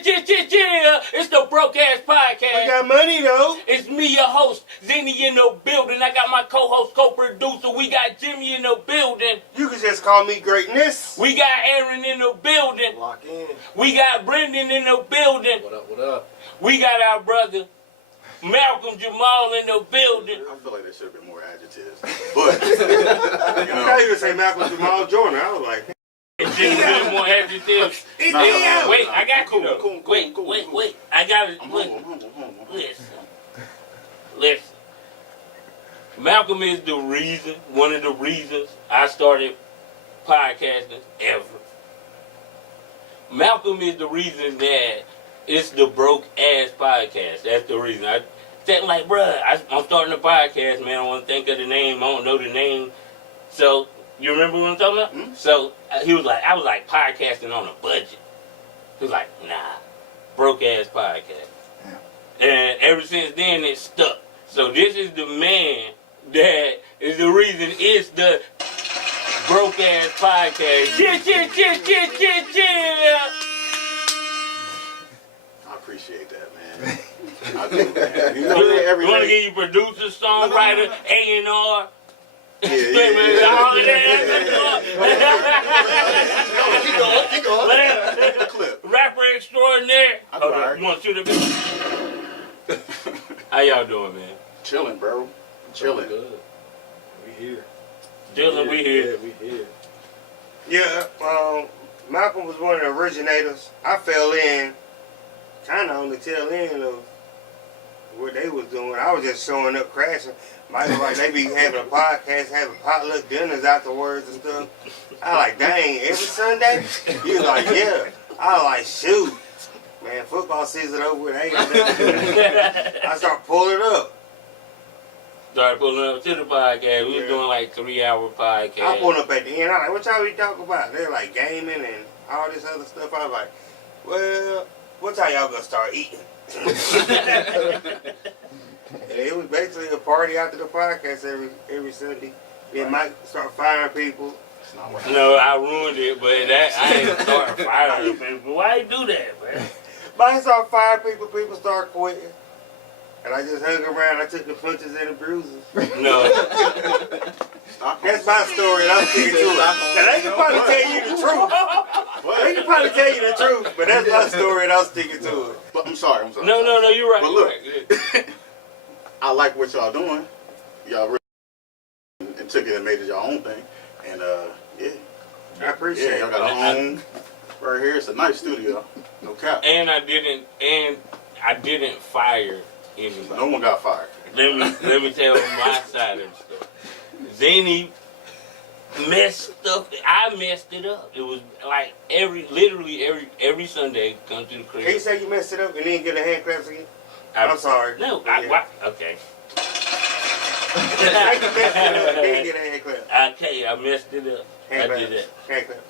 It's the Broke Ass Podcast. We got money though. It's me, your host, Zinni in the building. I got my co-host, co-producer. We got Jimmy in the building. You can just call me Greatness. We got Aaron in the building. Lock in. We got Brenden in the building. What up, what up? We got our brother, Malcolm Jamal in the building. I feel like there should have been more adjectives. But, I thought you would say Malcolm Jamal Jordan. I was like, It's just a little more adjectives. Wait, I got you though. Wait. I got it. I'm humble. Listen. Malcolm is the reason, one of the reasons I started podcasting ever. Malcolm is the reason that it's the Broke Ass Podcast. That's the reason. I said, like, bruh, I'm starting a podcast, man. I want to think of the name. I don't know the name. So, you remember what I'm talking about? Mm-hmm. So, I was like podcasting on a budget. He was like, nah, Broke Ass Podcast. Yeah. And ever since then, it stuck. So, this is the man that is the reason it's the Broke Ass Podcast. Yeah. I appreciate that, man. I do, man. You know, You want to give you producer, songwriter, A&R? Yeah. Keep going. Clip. Rapper extraordinaire. Hold on. You want to shoot a bit? How y'all doing, man? Chilling, bro. Chilling. Good. We here. Dylan, we here. Yeah, we here. yeah. Malcolm was one of the originators. I fell in, kind of on the tail end of what they was doing. I was just showing up, crashing. Michael, like, they be having a podcast, having potluck dinners afterwards and stuff. I like, dang, every Sunday? He was like, yeah. I like, shoot. Man, football season over with. Ain't got nothing to do. I start pulling up. Started pulling up to the podcast. We was doing like 3-hour podcast. I pulled up at the end. I'm like, what y'all be talking about? They're like gaming and all this other stuff. I was like, well, what time y'all gonna start eating? And it was basically a party after the podcast every Sunday. Then Mike start firing people. It's not working. No, I ruined it, but I ain't starting firing people. Why you do that, man? Mike start firing people. People start quitting. And I just hung around. I took the punches and the bruises. No. That's my story, and I'm sticking to it. Now, they can probably tell you the truth. They can probably tell you the truth, but that's my story, and I'm sticking to it. But I'm sorry. No, you're right. But look, I like what y'all doing. Y'all really and took it and made it your own thing. And yeah. I appreciate it. Y'all got a home right here. It's a nice studio. No cap. And I didn't fire anybody. No one got fired. Let me tell you my side of the story. Zinni messed up. I messed it up. It was like literally every Sunday come to the crib. Can you say you messed it up and then get a hand claps again? I'm sorry. No, okay. Say you messed it up and then get a hand clap. Okay, I messed it up. Hand I clap. did that. Hand clap.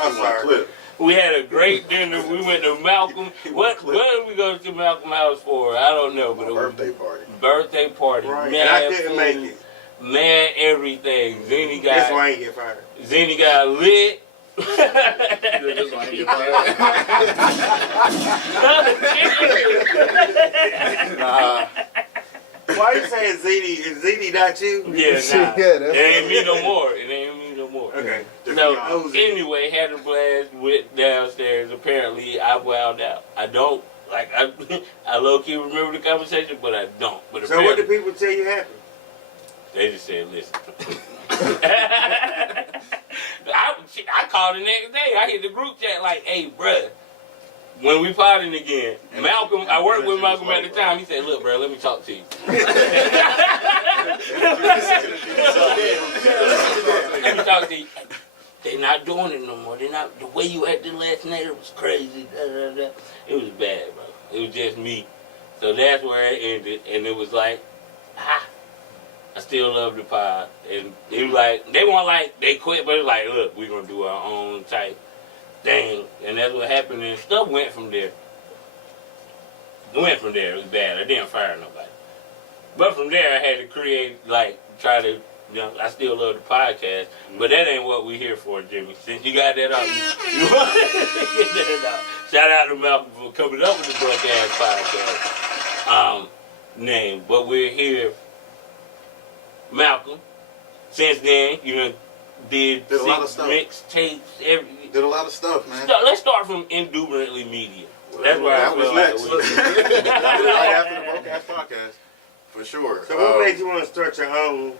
I'm sorry. Clip. We had a great dinner. We went to Malcolm. What did we go to Malcolm House for? I don't know, but it was Birthday party. birthday party. Right. Man, And I didn't make it. Man, everything. Zinni That's got why I ain't get fired. Zinni got lit. That's why I ain't get fired. Why you saying Zinni? Is Zinni not you? Yeah, nah. Yeah, that's It ain't me no more. It ain't me no more. Okay. So, anyway, had a blast, went downstairs. Apparently, I wowed out. I don't. Like, I low-key remember the conversation, but I don't. But So what did people tell you happened? They just said, listen. I called the next day. I hit the group chat like, hey, bruh, when we potting again, Malcolm, I worked with Malcolm at the time. He said, look, bruh, let me talk to you. Let me talk to you. They're not doing it no more. They're not. The way you acted last night, it was crazy. It was bad, bro. It was just me. So that's where it ended. And it was like, I still love the pod. And it was like, they weren't like, they quit, but it was like, look, we're going to do our own type thing. And that's what happened. And stuff went from there. It went from there. It was bad. I didn't fire nobody. But from there, I had to create, like, try to You know, I still love the podcast, but that ain't what we here for, Jimmy. Since you got that out, you want to get that out. Shout out to Malcolm for coming up with the Broke Ass Podcast name. But we're here, Malcolm. Since then, you know, did a lot of 6 stuff. mixtapes, everything. Did a lot of stuff, man. Let's start from Induberantly Media. That's where that I was feel next. like Right after the Broke Ass Podcast, for sure. So what made you want to start your own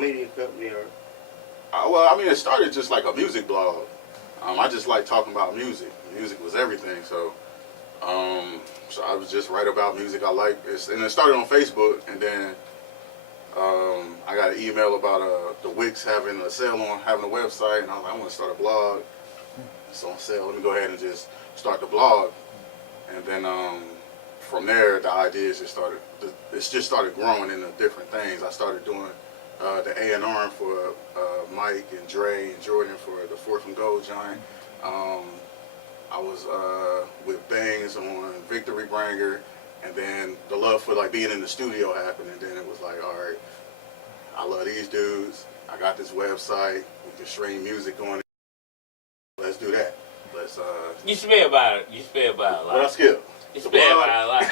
media company? Or? Well, I mean, it started just like a music blog. I just like talking about music. Music was everything. So I was just write about music I like. And it started on Facebook, and then I got an email about the Wix having a sale on having a website, and I was like, I want to start a blog. It's on sale. Let me go ahead and just start the blog. And then from there, the ideas just started. It's just started growing into different things. I started doing the A&R for Mike and Dre and Jordan for the Fourth and Gold joint. I was with Bangs on Victory Bringer, and then the love for like being in the studio happened, and then it was like, all right, I love these dudes. I got this website. We can stream music on it. Let's do that. Let's. You spare about it. You spare about a lot. What I skip? You The spare blog. about a lot.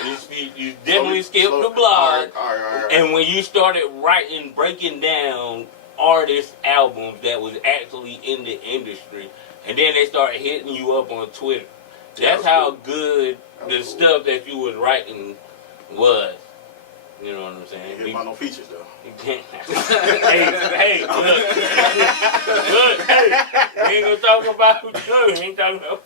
You definitely skipped the blog. All right. And when you started writing, breaking down artists' albums that was actually in the industry, and then they started hitting you up on Twitter. That's how good the stuff that you was writing was. You know what I'm saying? Ain't about no features though. hey, look, hey, we ain't gonna talk about we ain't talking about.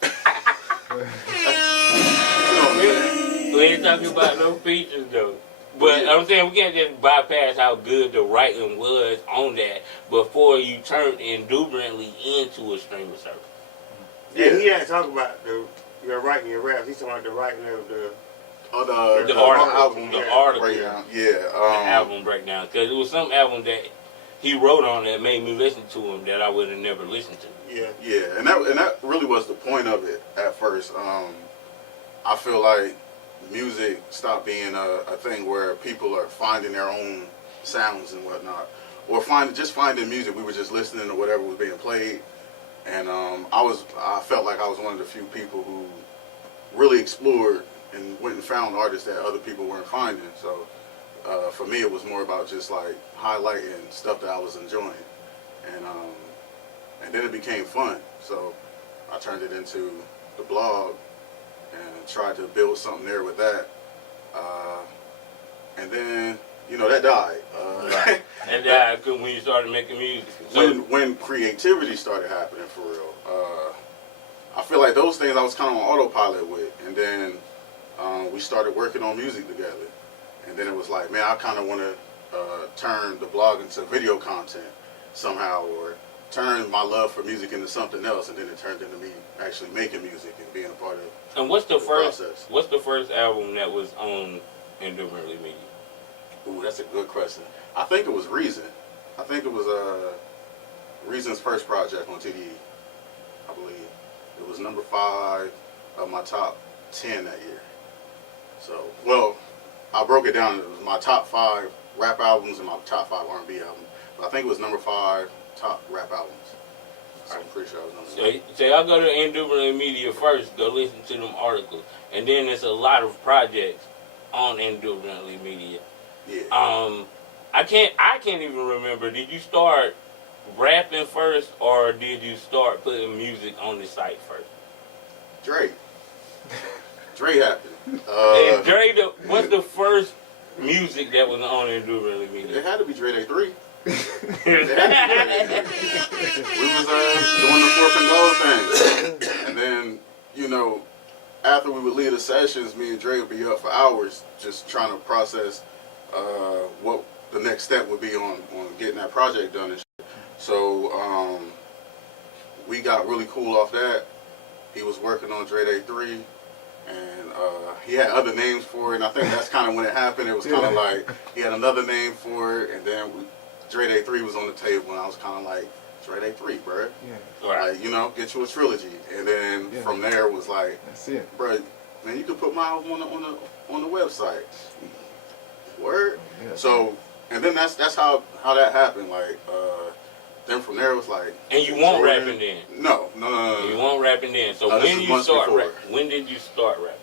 We ain't talking about no features though. But I'm saying we can't just bypass how good the writing was on that before you turned Induberantly into a streaming service. Yeah, he ain't talking about your writing your raps. He's talking about the writing of the The article. The article. breakdown. The Yeah. album breakdown. Because it was some album that he wrote on that made me listen to him that I would have never listened to. Yeah. Yeah, and that really was the point of it at first. I feel like music stopped being a thing where people are finding their own sounds and whatnot, or just finding music. We were just listening to whatever was being played, and I felt like I was one of the few people who really explored and went and found artists that other people weren't finding. So for me, it was more about just like highlighting stuff that I was enjoying, and then it became fun. So I turned it into the blog and tried to build something there with that. And then, that died. Right. And that when you started making music. So, when creativity started happening for real, I feel like those things I was kind of on autopilot with. And then we started working on music together. And then it was like, man, I kind of want to turn the blog into video content somehow, or turn my love for music into something else. And then it turned into me actually making music and being a part of it. and what's the first? process. What's the first album that was on Induberantly Media? Ooh, that's a good question. I think it was Reason. I think it was Reason's first project on TDE, I believe. It was number 5 of my top 10 that year. So, well, I broke it down. It was my top 5 rap albums and my top 5 R&B albums. But I think it was number 5 top rap albums. So I'm pretty sure I was number 1. So I'll go to Induberantly Media first, go listen to them articles. And then there's a lot of projects on Induberantly Media. Yeah. I can't even remember. Did you start rapping first, or did you start putting music on the site first? Dre happened. And Dre, what's the first music that was on Induberantly It Media? had to be Dre Day 3. We was doing the Fourth and Gold thing. And then, after we would leave the sessions, me and Dre would be up for hours just trying to process what the next step would be on getting that project done and shit. So we got really cool off that. He was working on Dre Day 3, and he had other names for it, and I think that's kind of when it happened. It was kind of like he had another name for it, and then Dre Day 3 was on the table, and I was kind of like, Dre Day 3, bro. Yeah. Right. Like, get you a trilogy. And then from there it was like, That's it. bro, man, you can put my album on the website. Word? Yeah. So, and then that's how that happened. Like, then from there it was like. And you weren't rapping then? No. You weren't rapping then. So this when is you months start before. rapping? When did you start rapping?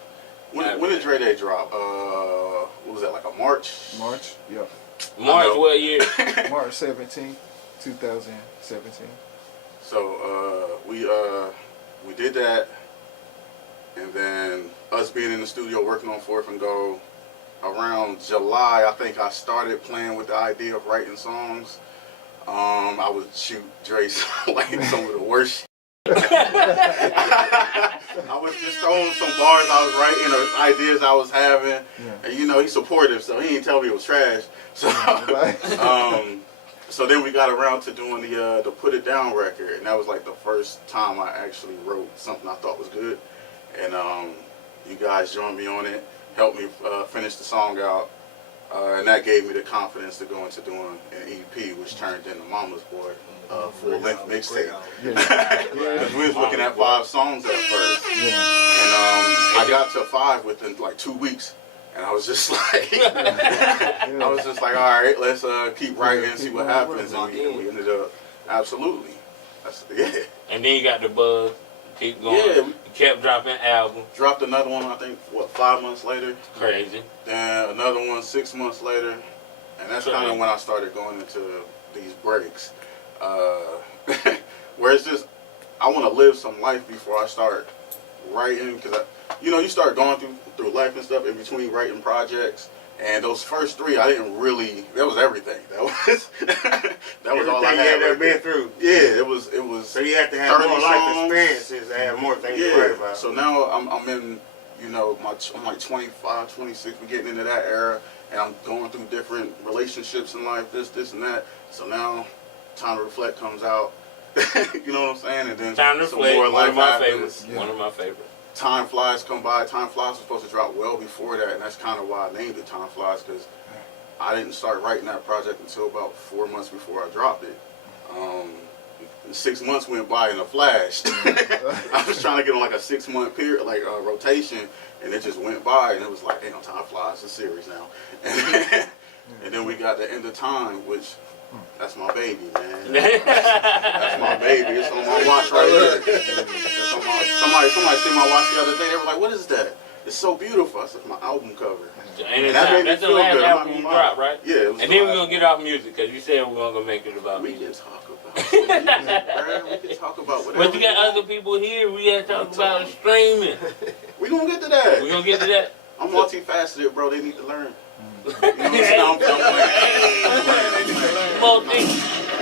When did Dre Day drop? What was that, like a March? March, yeah. March what year? March 17th, 2017. So we did that, and then us being in the studio working on Fourth and Go, around July, I think I started playing with the idea of writing songs. I would shoot Dre like some of the worst. I was just throwing some bars I was writing or ideas I was having, and you know he's supportive, so he didn't tell me it was trash. So, so then we got around to doing the Put It Down record, and that was like the first time I actually wrote something I thought was good, and you guys joined me on it, helped me finish the song out, and that gave me the confidence to go into doing an EP, which turned into Mama's Boy. Full-length mixtape. Because we was looking at 5 songs at first. And I got to 5 within like 2 weeks. And I was just like, I was just like, all right, let's keep writing and see what happens. And we ended up, absolutely. And then you got the buzz, keep going. Yeah. You kept dropping albums. Dropped another one, I think, 5 months later. Crazy. Then another one 6 months later. And that's kind of when I started going into these breaks. Where it's just, I want to live some life before I start writing, because you start going through life and stuff in between writing projects, and those first 3 I didn't really, that was everything. That was all I had ever been through. Yeah, it was. So you have to have more life experiences to have more things to write about. So now I'm in, I'm like 25, 26. We're getting into that era, and I'm going through different relationships in life, this and that. So now, Time to Reflect comes out. You know what I'm saying? And then Time to Reflect, more one of my happens. favorites. Yeah. One of my favorites. Time Flies come by. Time Flies was supposed to drop well before that, and that's kind of why I named it Time Flies, because I didn't start writing that project until about 4 months before I dropped it. 6 months went by in a flash. I was trying to get on like a 6-month period, like rotation, and it just went by, and it was like, Time Flies, it's a series now. And then we got the End of Time, which, that's my baby, man. That's my baby. It's on my watch right here. It's on my, somebody seen my watch the other day. They were like, "What is that? It's so beautiful." I said, "My album cover." And that's the last album you dropped, right? Yeah. It was and then we're gonna get off music, because you said we're gonna make it about music. We can talk about music, we can talk about whatever. But you got other people here. We gotta talk about streaming. We gonna get to that. We gonna get to that. I'm multifaceted, bro. They need to learn. You know what I'm saying?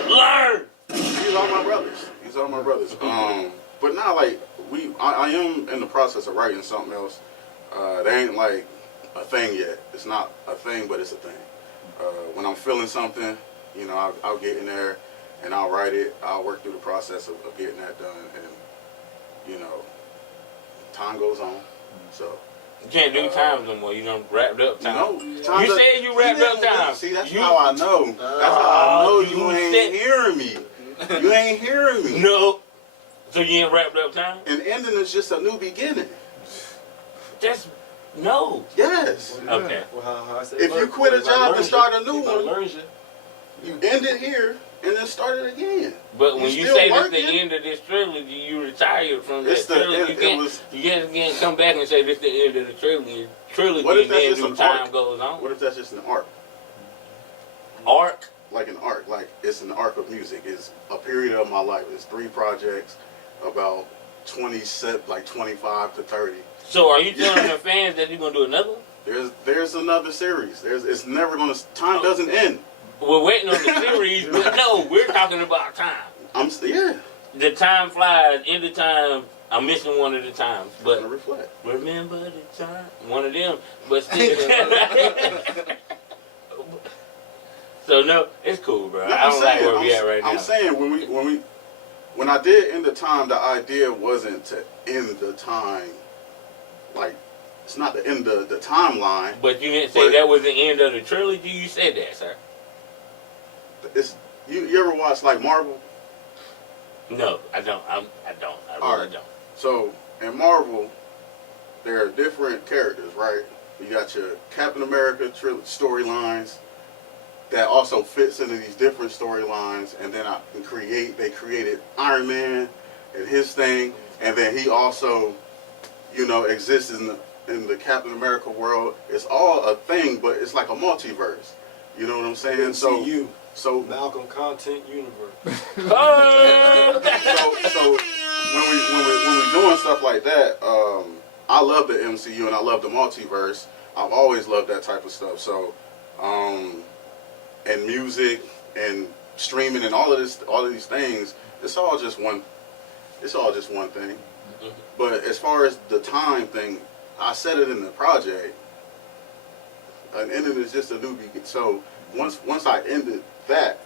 Learn. These are my brothers. These are my brothers. But now, like, I am in the process of writing something else. They ain't like a thing yet. It's not a thing, but it's a thing. When I'm feeling something, I'll get in there and I'll write it. I'll work through the process of getting that done, and time goes on. So. You can't do times no more. You done wrapped up time. No, you said you wrapped up time. See, that's how I know. That's how I know you ain't hearing me. You ain't hearing me. No. So you ain't wrapped up time? An ending is just a new beginning. No. Yes. Okay. Well, if you quit a job and start a new one, you end it here and then start it again. But when you say this the end of this trilogy, you retired from that trilogy. You can't come back and say this the end of the trilogy. And then new time goes on. What if that's just an arc? Arc? Like an arc. Like it's an arc of music. It's a period of my life. It's 3 projects, about 25 to 30. So are you telling the fans that you're gonna do another one? There's another series. It's never gonna. Time doesn't end. We're waiting on the series, but no, we're talking about time. The time flies. End of time. I'm missing one of the times, but reflect. Remember the time. One of them, but still. So no, it's cool, bro. I don't like where we at right now. I'm saying when I did End of Time, the idea wasn't to end the time. Like, it's not the end of the timeline. But you didn't say that was the end of the trilogy. You said that, sir. You ever watch like Marvel? No, I don't. I really don't. So in Marvel, there are different characters, right? You got your Captain America storylines, that also fits into these different storylines. And then they created Iron Man and his thing, and then he also, you know, exists in the Captain America world. It's all a thing, but it's like a multiverse. You know what I'm saying? MCU. So Malcolm Content Universe. so when we doing stuff like that, I love the MCU and I love the multiverse. I've always loved that type of stuff. So, and music and streaming and all of these things, it's all just one thing. But as far as the time thing, I said it in the project. An ending is just a new beginning. So once I ended that,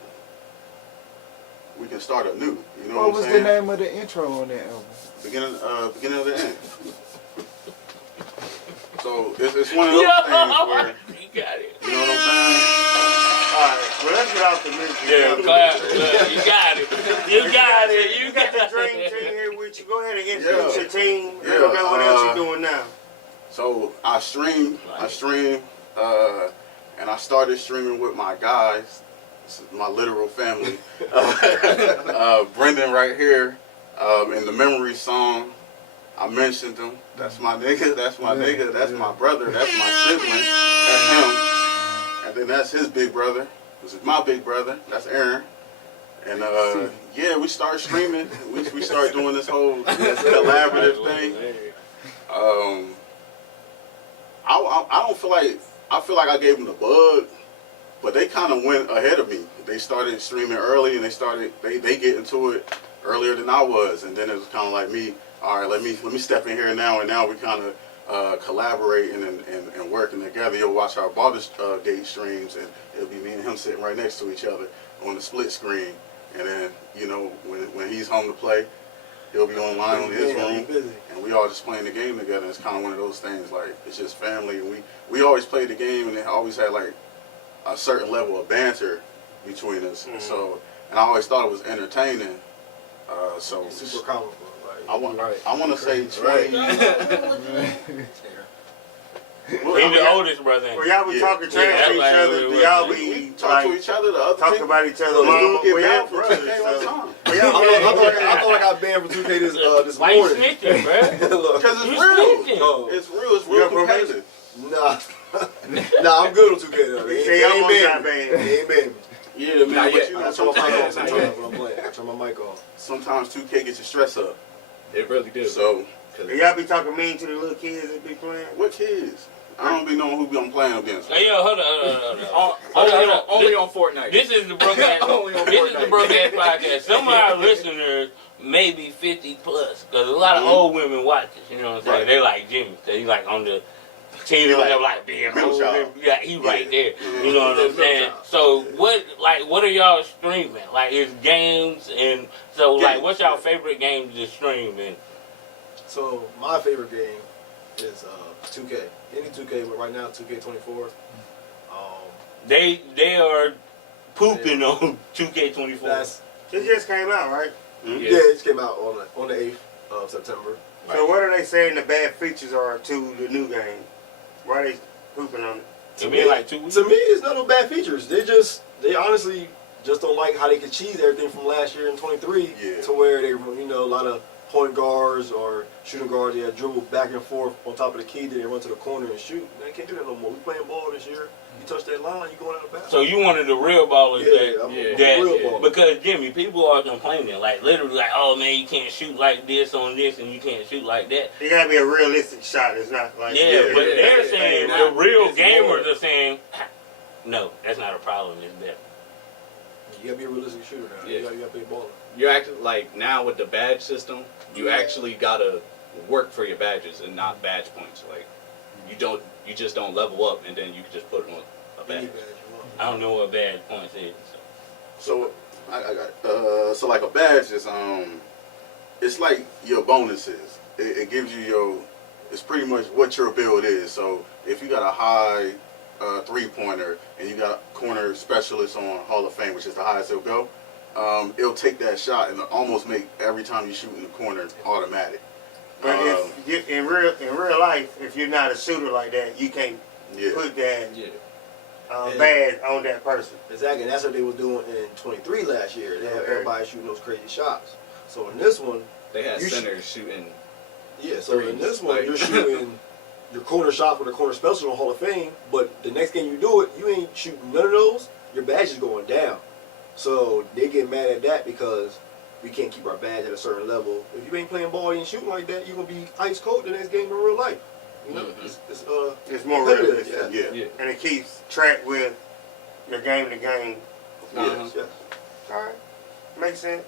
we can start anew. You know What what was I'm the saying? name of the intro on that album? Beginning of the end. So it's one of those things where, You got it. you know what I'm saying? Alright, well let's get off the music. Yeah, clap. You got it. You got it. You got the dream team here with you. Go ahead and introduce Yeah. your team. Let Yeah, them know what else you're doing now. So I stream, and I started streaming with my guys. This is my literal family. Brenden right here, in the memory song, I mentioned him. That's my nigga, that's my nigga, that's my brother, that's my sibling, that's him. And then that's his big brother. This is my big brother, that's Aaron. And yeah, we start streaming. We start doing this whole collaborative thing. I don't feel like, I feel like I gave them the bug, but they kind of went ahead of me. They started streaming early, and they get into it earlier than I was, and then it was kind of like me. All right, let me step in here now, and now we kind of collaborating and working together. You'll watch our Baldur's Gate streams, and it'll be me and him sitting right next to each other on the split screen, and then you know when he's home to play, he'll be online on his room, and we all just playing the game together. It's kind of one of those things, like it's just family, and we always played the game, and it always had like a certain level of banter between us. Mm-hmm. So, and I always thought it was entertaining. So Super comic book. I want to say 20. He's the oldest brother. Well, y'all be Yeah. talking trash Yeah, to each like, other. Do we y'all We be talk to like each other. The other talk people, about each other's those mama? dudes get Well, banned y'all for brothers. 2K all the So. time. Well, y'all I thought like I banned for 2K this Why you morning. snitching, bro? Because You it's real. snitching. Oh. It's real. It's You're real a probation. competitive. Nah, I'm good on 2K though. They They say y'all ain't almost got banned me. banned. They ain't banned me. Yeah, man. Not But yet. you I know, turn my mic off. sometimes, When I'm playing. I turn my mic off. sometimes 2K gets your stress up. It really do. So, And y'all be talking mean to the little kids that be playing? what kids? I don't be knowing who I'm playing against. Hey, yo, hold on. Only on Fortnite. This is the broke ass. Only on This is the Fortnite. broke ass podcast. Some of our listeners may be 50 plus, because a lot of old women watch this. You know what I'm saying? Right. They like Jimmy. So he's like on the team. He like They're like being middle old. child. Yeah, he right there. Yeah. You know what I'm Middle saying? child. So what are y'all streaming? Like, it's games, and so like, Games, what's y'all yeah. favorite games to stream? And So my favorite game is 2K. Any 2K, but right now 2K24. they are pooping on 2K24. That's It just came out, right? Hmm? yeah. It just came out on the 8th of September. So what are they saying the bad features are to the new game? Why are they pooping on it? It been like 2 weeks. To me, it's not no bad features. They honestly just don't like how they could cheese everything from last year in 23 Yeah. to where they, a lot of point guards or shooting guards, they dribble back and forth on top of the key, then they run to the corner and shoot. They can't do that no more. We playing ball this year. You touch that line, you going out of bounds. So you wanted the real ballers yeah, I'm yeah, a real that ball. because Jimmy, people are complaining like literally like, oh man, you can't shoot like this on this and you can't shoot like that. It gotta be a realistic shot. It's not like Yeah, but yeah, they're yeah, saying yeah. the real It's gamers more. are saying, no, that's not a problem. It's better. You gotta be a realistic shooter now. Yeah. You gotta be a baller. You actually like now with the badge system, you actually gotta work for your badges and not badge points. Like you just don't level up and then you can just put it on a badge. Any badge you want. I don't know what bad points is. So, I got so like a badge is it's like your bonuses. It gives you it's pretty much what your build is. So if you got a high 3-pointer and you got corner specialist on Hall of Fame, which is the highest it'll go, it'll take that shot and almost make every time you shoot in the corner automatic. But if you, in real life, if you're not a shooter like that, you can't Yeah. put that. Yeah. badge on that person. Exactly, and that's what they were doing in 23 last year. They had Okay. everybody shooting those crazy shots. So in this one, They had You centers shooting. yeah, so in Threes, this one, like- you're shooting your corner shot for the corner special in Hall of Fame, but the next game you do it, you ain't shooting none of those, your badge is going down. So they get mad at that because we can't keep our badge at a certain level. If you ain't playing ball and shooting like that, you're going to be ice cold the next game in real life. You know, Mhm. It's more competitive, realistic. Yeah. And it keeps track with your game-to-game. Uh-huh. yeah. All right. Makes sense.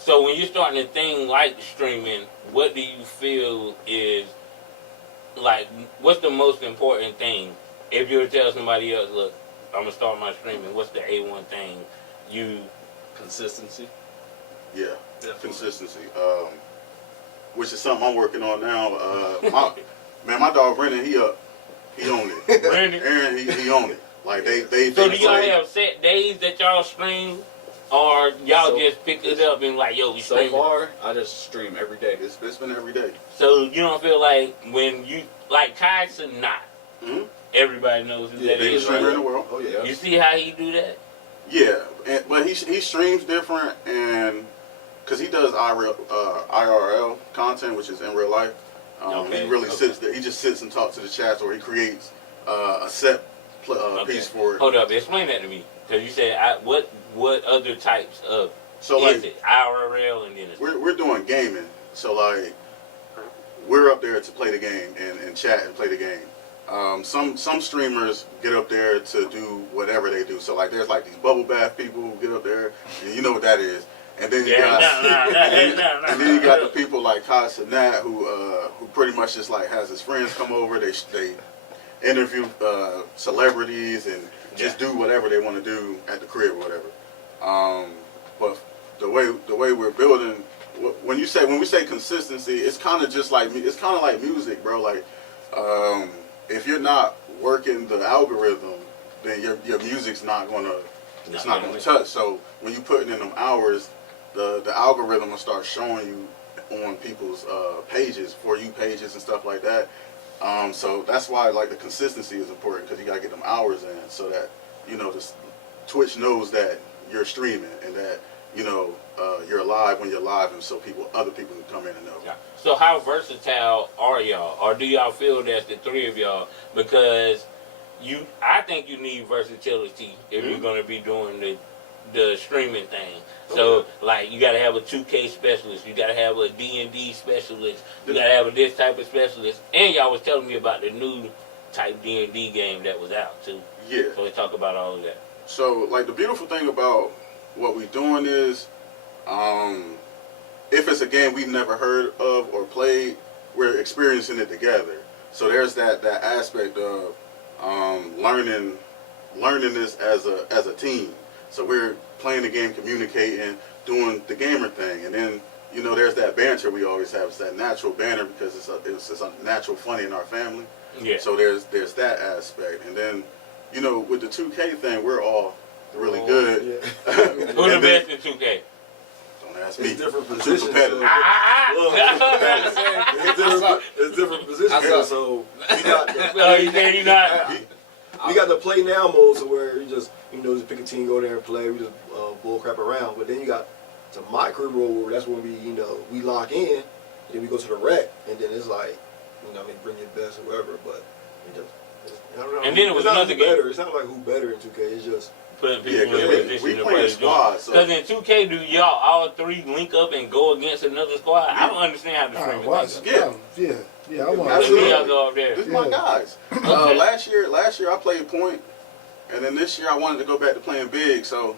So when you're starting a thing like streaming, what do you feel is, like, what's the most important thing? If you were to tell somebody else, look, I'm going to start my streaming, what's the A1 thing you... Consistency. Yeah, Definitely. consistency. Which is something I'm working on now. My dog Brendan, he owned it. Brenden? Aaron, he owned it. Like they So do y'all play- have set days that y'all stream? Or y'all So- just pick it up and like, yo, we So streaming? far, I just stream every day. It's been every day. So you don't feel like when you, like Kai Cenat, Mhm. everybody knows who Yeah, that Biggest is, streamer right? in the world. Oh, yeah. You see how he do that? Yeah, but he streams different, and because he does IRL content, which is in real life. Okay, He really okay. sits there. He just sits and talks to the chats, or he creates a set piece for it. Hold up, explain that to me. Because you said, what other types of, So is like it IRL and then it's... we're doing gaming, so like we're up there to play the game and chat and play the game. Some streamers get up there to do whatever they do. So like there's like these bubble bath people who get up there, and you know what that is. And then you got and then you got the people like Kai Cenat who pretty much just like has his friends come over. They interview celebrities and just do whatever they want to do at the crib or whatever. But the way we're building, when we say consistency, it's kind of just like music, bro. Like if you're not working the algorithm, then your music's not gonna touch. So when you putting in them hours, the algorithm will start showing you on people's pages, For You pages and stuff like that. So that's why like the consistency is important, because you gotta get them hours in so that Twitch knows that you're streaming and that you're live when you're live, and so other people can come in and know. Yeah. So how versatile are y'all? Or do y'all feel that's the three of y'all? Because I think you need versatility if you're going to be doing the streaming thing. So, like, you got to have a 2K specialist. You got to have a D&D specialist. You got to have this type of specialist. And y'all was telling me about the new type D&D game that was out, too. Yeah. So let's talk about all of that. So, like, the beautiful thing about what we're doing is, if it's a game we've never heard of or played, we're experiencing it together. So there's that aspect of learning this as a team. So we're playing the game, communicating, doing the gamer thing, and then there's that banter we always have. It's that natural banter because it's a natural funny in our family. Yeah. So there's that aspect, and then with the 2K thing, we're all really good. Yeah. Who's the And then- best in 2K? Don't ask me. It's different I'm too positions. competitive. It's different positions. So you got Oh, you said you not? we got the play now mode, so where you just just pick a team, go there and play. We just bull crap around. But then you got to my career role where that's when we lock in, and then we go to the rec, and then it's like bring your best or whatever. But I don't know. And then it was it's not another who game. better. It's not like who better in 2K. It's just Putting people Yeah, in 'cause a we position to playing play squad, so- Because in 2K, do y'all all three link up and go against another squad? I don't understand how the I streaming watch. thing Yeah. Yeah, I want goes. Absolutely. Let me y'all go up there. This is my Yeah. guys. Okay. Last year I played point, and then this year I wanted to go back to playing big, so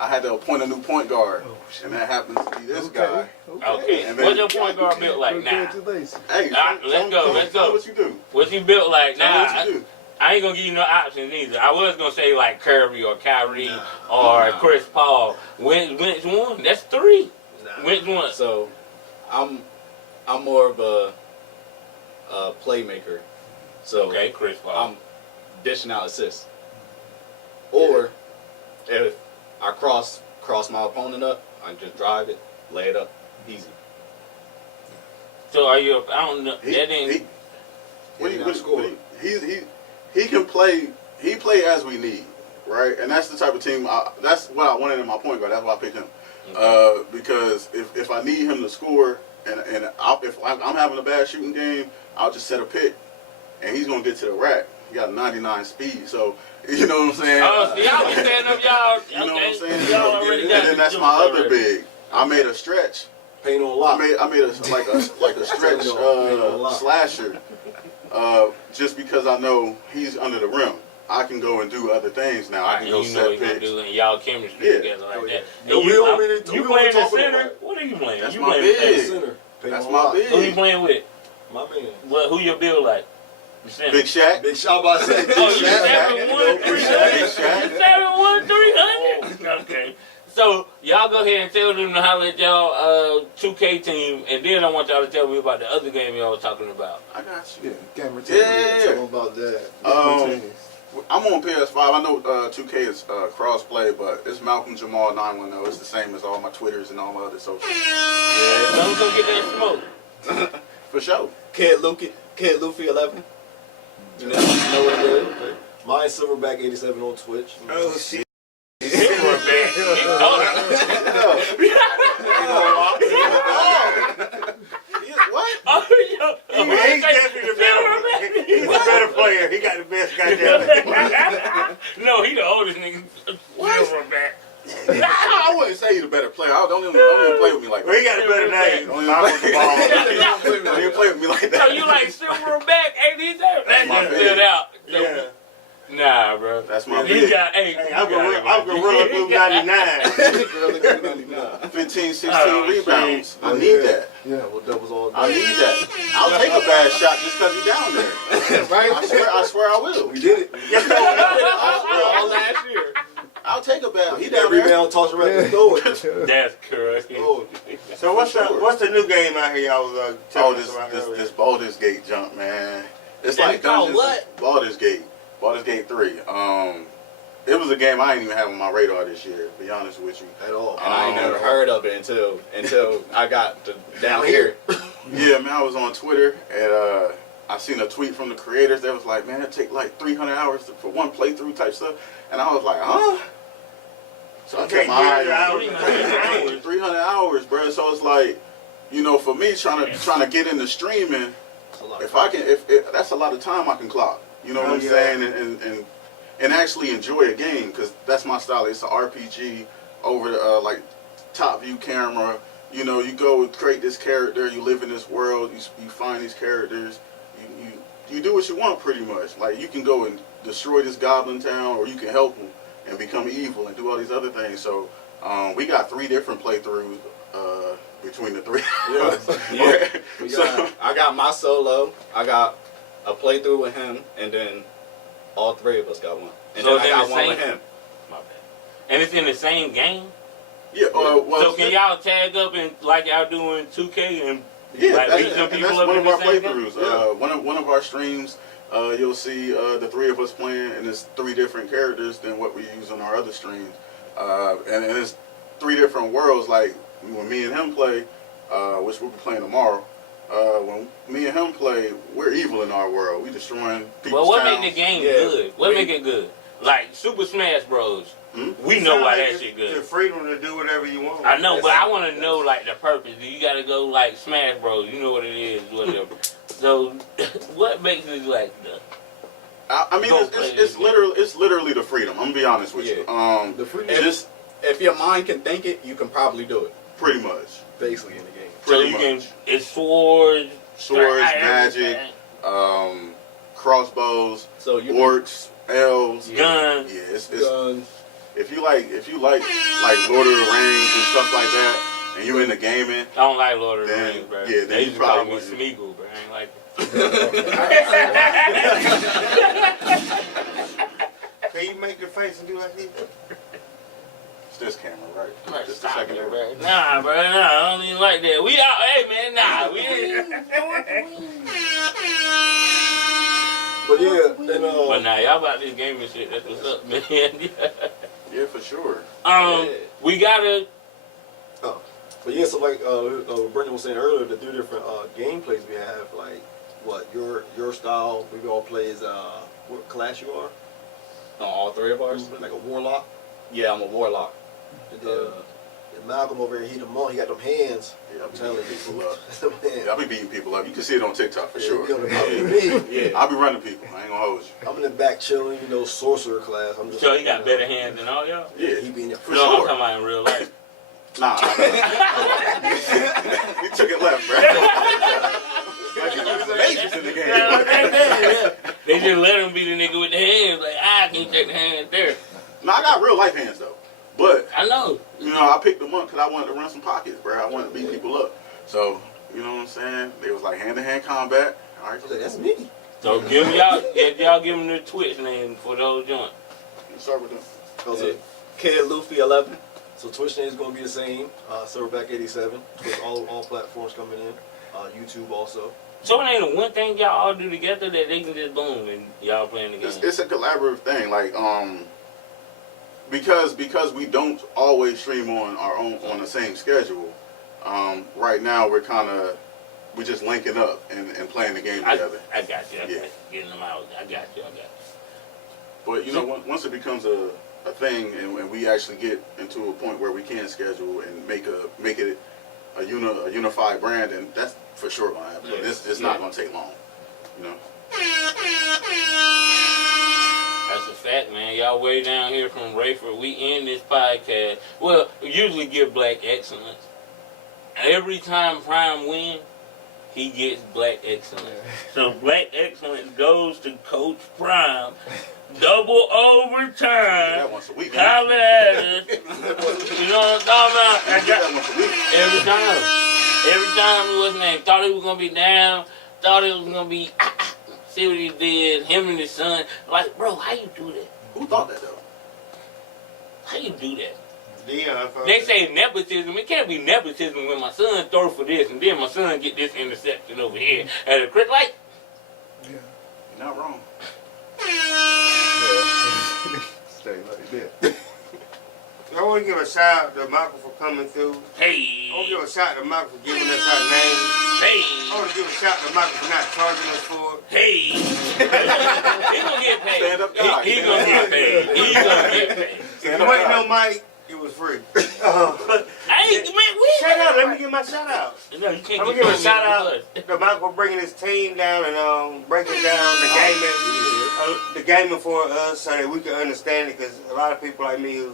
I had to appoint a new point guard, Oh, shit. and that happens to be this Okay. guy. Okay. And then- What's your point guard built like now? Congratulations. Hey, Let's go, let's tell go. what you do. What's he built like Tell me now? what you do. I ain't gonna give you no options either. I was gonna say like Curry or Kyrie Nah. or Nah. Chris Paul. Which one? That's three. Which one? So, I'm more of a playmaker. So Okay, Chris Paul. I'm dishing out assists. Or if I cross my opponent up, I just drive it, lay it up, easy. So are you? I don't know. He- That didn't. he- What He he, got scored. he can play. He play as we need. right? And that's the type of team. That's what I wanted in my point guard. That's why I picked him. Because if I need him to score, and if I'm having a bad shooting game, I'll just set a pick, and he's gonna get to the rack. He got 99 speed, so you know what I'm saying. Oh, so y'all be setting up y'all. You know what I'm saying? Y'all already got And then that's my other big. I made a stretch. Paint on lock. I made a stretch slasher. Just because I know he's under the rim. I can go and do other things now. I can go set picks. And y'all chemistry together like that. No, And you playing the talking center? about- What are you playing? That's you my playing big. Center. That's on my lock. big. Who you playing with? My man. What? Who your build like? The center. Big Shaq. Big shot about to say. Big Oh, you Shaq. 7'1", 300? 7'1", 300? Okay. So, y'all go ahead and tell them to holler at y'all 2K team, and then I want y'all to tell me about the other game y'all was talking about. I got you. Yeah, gamer Yeah. team. Tell them about that. I'm on PS5. I know 2K is cross-play, but it's Malcolm Jamal 910. It's the same as all my Twitters and all my other socials. Yeah, don't go get that smoke. For sure. Kid Luffy 11. You know what it is? Okay. Mine's Silverback 87 on Twitch. Oh shit. What? He's definitely the better. He's the better player. He got the best goddamn. No, he the oldest nigga. Silverback. I wouldn't say he's a better player. Don't even play with me like Well, he that. got a better name. Don't Malcolm Jamal. Don't even play with me like that. So you like Silverback 87? That my just big. stood out. Yeah. Nah, bro. That's my You big. got, Hey, I'm Gorilla Glue 99. 15, 16 Oh, rebounds. shit. I need that. Yeah. Double doubles all day. I need that. I'll take a bad shot just because he's down there. Right? I swear I will. We did it. All last year. I'll take a bad. He That down there. rebound, toss around and throw it. That's correct. Oh, So what's the new game out here y'all was telling us about earlier? this Baldur's Gate jump, man. It's And like it's called Dungeons. what? Baldur's Gate 3. It was a game I didn't even have on my radar this year, to be honest with you. at all. And I ain't never heard of it until I got down here. Yeah, man, I was on Twitter and I seen a tweet from the creators that was like, man, it take like 300 hours for one playthrough type stuff. And I was like, huh? So I kept my eye on 300 hours, bro. So it's like, you know, for me trying to get into streaming, if I can, if that's a lot of time I can clock. You know what I'm saying? And actually enjoy a game, because that's my style. It's an RPG over like top view camera. You know, you go create this character, you live in this world, you find these characters, you do what you want pretty much. Like you can go and destroy this goblin town, or you can help them and become evil and do all these other things. So we got 3 different playthroughs between the 3. Yeah. I got my solo. I got a playthrough with him, and then all 3 of us got one. And So then I then got the one same- with him. My bad. And it's in the same game? Yeah. Well, So can y'all tag up and like y'all doing 2K and Yeah, like beat some and people that's up one in of the our same game? playthroughs. Yeah. One of our streams, you'll see the 3 of us playing, and it's 3 different characters than what we use on our other streams, and it's 3 different worlds. Like when me and him play, which we'll be playing tomorrow. When me and him play, we're evil in our world. We destroying people's Well, what towns. make the game Yeah. good? What make it good? Like Super Smash Bros. We know why that shit The good. freedom to do whatever you want. I know, but I want to know like the purpose. Do you got to go like Smash Bros? You know what it is, whatever. So, what makes it like the? I mean, Go play this it's literally the freedom. I'm gonna be honest with you. The freedom, Just If your mind can think it, you can probably do it. pretty much. basically in the game. So Pretty you much. can. It's swords, Swords, everything. magic, crossbows, So you orcs, elves. guns. Yeah, it's Guns. if you like Lord of the Rings and stuff like that, and you into gaming, I don't like Lord of the Then- Rings, bro. yeah, then They you used to call probably me wouldn't. Smeagol, bro. I ain't like. Can you make your face and do like this? it's this camera, right? Right, Just a stop second. it, bro. Nah, bro, nah, I don't even like that. We out, hey man, nah, we ain't. But yeah, and But nah, y'all about this gaming shit. That's what's up, man. Yeah, for sure. We gotta. But yeah, so like Brendan was saying earlier, the 3 different gameplays we have, like what your style we all play is what class you are? on all three of ours. Like a warlock. Yeah, I'm a warlock. And then Malcolm over here, he got them hands. Yeah, I'm I be telling beating people up. you. Yeah, I be beating people up. You can see it on TikTok for Yeah, sure. he on the top of Yeah. me. Yeah. I'll be running people. I ain't gonna hold you. I'm in the back chilling, sorcerer class. I'm just So he got better hands than all y'all? Yeah, He be in there for No, I'm sure. talking about in real life. Nah. You took it left, bro. Like you was the Matrix in the game. They just let him be the nigga with the hands. Like, I can't take the hands there. Nah, I got real life hands though. But I know. I picked them up because I wanted to run some pockets, bro. I wanted to beat people up. So, you know what I'm saying? They was like hand-to-hand combat. All right, I was like, that's me. So give y'all give him the Twitch name for those joints. Let's start with them. So, Kid Luffy 11. so Twitch name is going to be the same. Silverback87. Twitch, all platforms coming in. YouTube also. So it ain't one thing y'all all do together that they can just boom and y'all playing the game. It's a collaborative thing, like because we don't always stream on our own on the same schedule. Right now we're just linking up and playing the game together. I got you. I got Yeah. you. Getting them out. I got you. But once it becomes a thing and we actually get into a point where we can schedule and make it a unified brand, and that's for sure gonna happen. Yeah. It's not gonna take long, you know. That's a fact, man. Y'all way down here from Rayford. We end this podcast. Well, we usually give Black excellence. Every time Prime win, he gets Black excellence. So Black excellence goes to Coach Prime. Double overtime. That once a week. Holla at us. You know what I'm talking about? I got That once a week. every time, what's his name? Thought he was gonna be down. Thought it was gonna be. See what he did. Him and his son. Like, bro, how you do that? Who thought that though? How you do that? Dion, They say nepotism. It can't be nepotism when my son throw for this and then my son get this interception over here at a quick like. Yeah. You're not wrong. Stay like that. I want to give a shout out to Michael for coming through. Hey, I want to give a shout out to Michael for giving us our name. I hey, want to give a shout out to Michael for not charging us for it. hey. He gonna get paid. Stand up guy. He gonna get paid. He gonna get paid. If you ain't no Mike, it was free. I ain't man. We Shout out, let me give my shout out. No, you can't I'm gonna get give a paid shout for out us. to Michael for bringing his team down and breaking down the gaming for us so that we can understand it. Because a lot of people like me who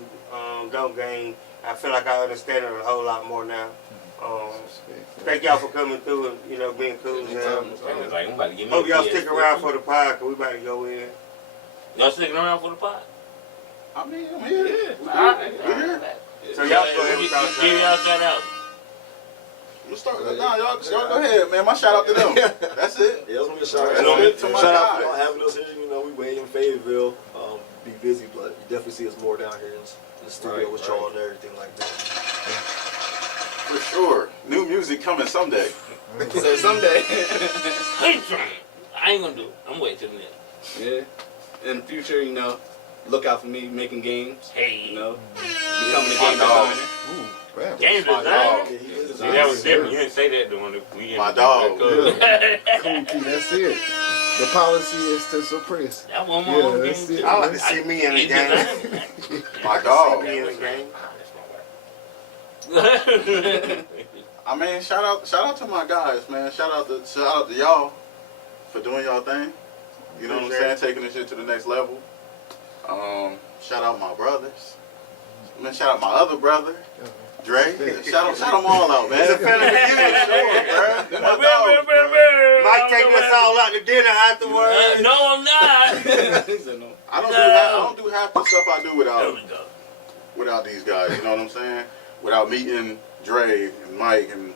don't game, I feel like I understand it a whole lot more now. Thank y'all for coming through and being cool. Like, I'm about to get me Hope a y'all PS4. stick around for the pod, 'cause we about to go in. Y'all sticking around for the pod? I mean, I'm here. Yeah. All right. So y'all go ahead and Give start y'all shout out. Let's start. Nah, y'all go ahead, man. My shout out to them. That's it. Yeah, it's gonna be a shout out. That's it to my Shout out guys. for y'all having us here. We way in Fayetteville. Be busy, but you definitely see us more down here in the studio with y'all and everything like that. For sure. New music coming someday. So someday. I ain't gonna do it. I'm waiting till the next. Yeah. In the future, look out for me making games. Hey. Becoming a My game dog. designer. Ooh, bam. Game My design. dog. Yeah, he is See, that was different. You didn't say that during we My dog. Cool, that's it. The policy is to suppress. That one Yeah, more that's game it. too. I like to see me in the game. My dog. Me in the game. I mean, shout out to my guys, man. Shout out to y'all for doing y'all thing. You know what I'm saying? Taking this shit to the next level. Shout out my brothers. Man, shout out my other brother, Dre. Shout them all out, man. It's a family reunion, Sure, bro. They're my dogs, bro. Mike taking us all out to dinner afterwards. No, I'm not. He said no. I don't do half the stuff I do There we go. without these guys. You know what I'm saying? Without meeting Dre and Mike and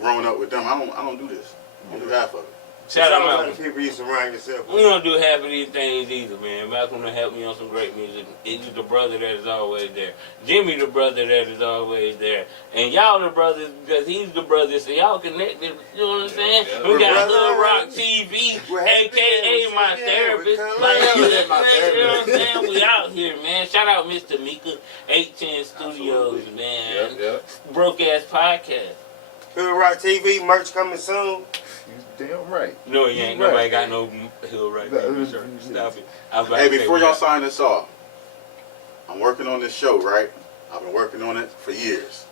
growing up with them, I don't do this. I don't do half of it. Shout out to Malcolm. the people you surround yourself We with. don't do half of these things either, man. Malcolm done helped me on some great music. He's the brother that is always there. Jimmy the brother that is always there. And y'all the brothers because he's the brother, so y'all connected. You know what I'm saying? Yeah. We got We're Hood brothers. Rock TV, We're happy, a.k.a. we're my sitting therapist. there, we're Like, coming you out. know what I'm saying? We out here, man. Shout out Mr. Mika, 810 Studios, man. Yep. Broke Ass Podcast. Hood Rock TV merch coming soon. You damn right. No, you ain't. Right. Nobody got no hill right. Shirt. Stop it. I was about Hey, to say, before y'all yeah. sign this off, I'm working on this show, right? I've been working on it for years.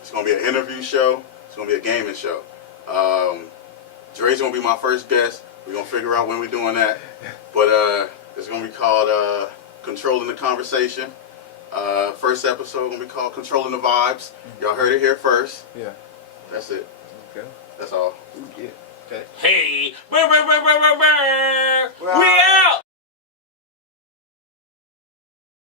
It's gonna be an interview show. It's gonna be a gaming show. Dre's gonna be my first guest. We're gonna figure out when we're doing that. But it's gonna be called Controlling the Conversation. First episode gonna be called Controlling the Vibes. Y'all heard it here first. Yeah. That's it. Okay. That's all. Ooh, yeah. Hey, we out.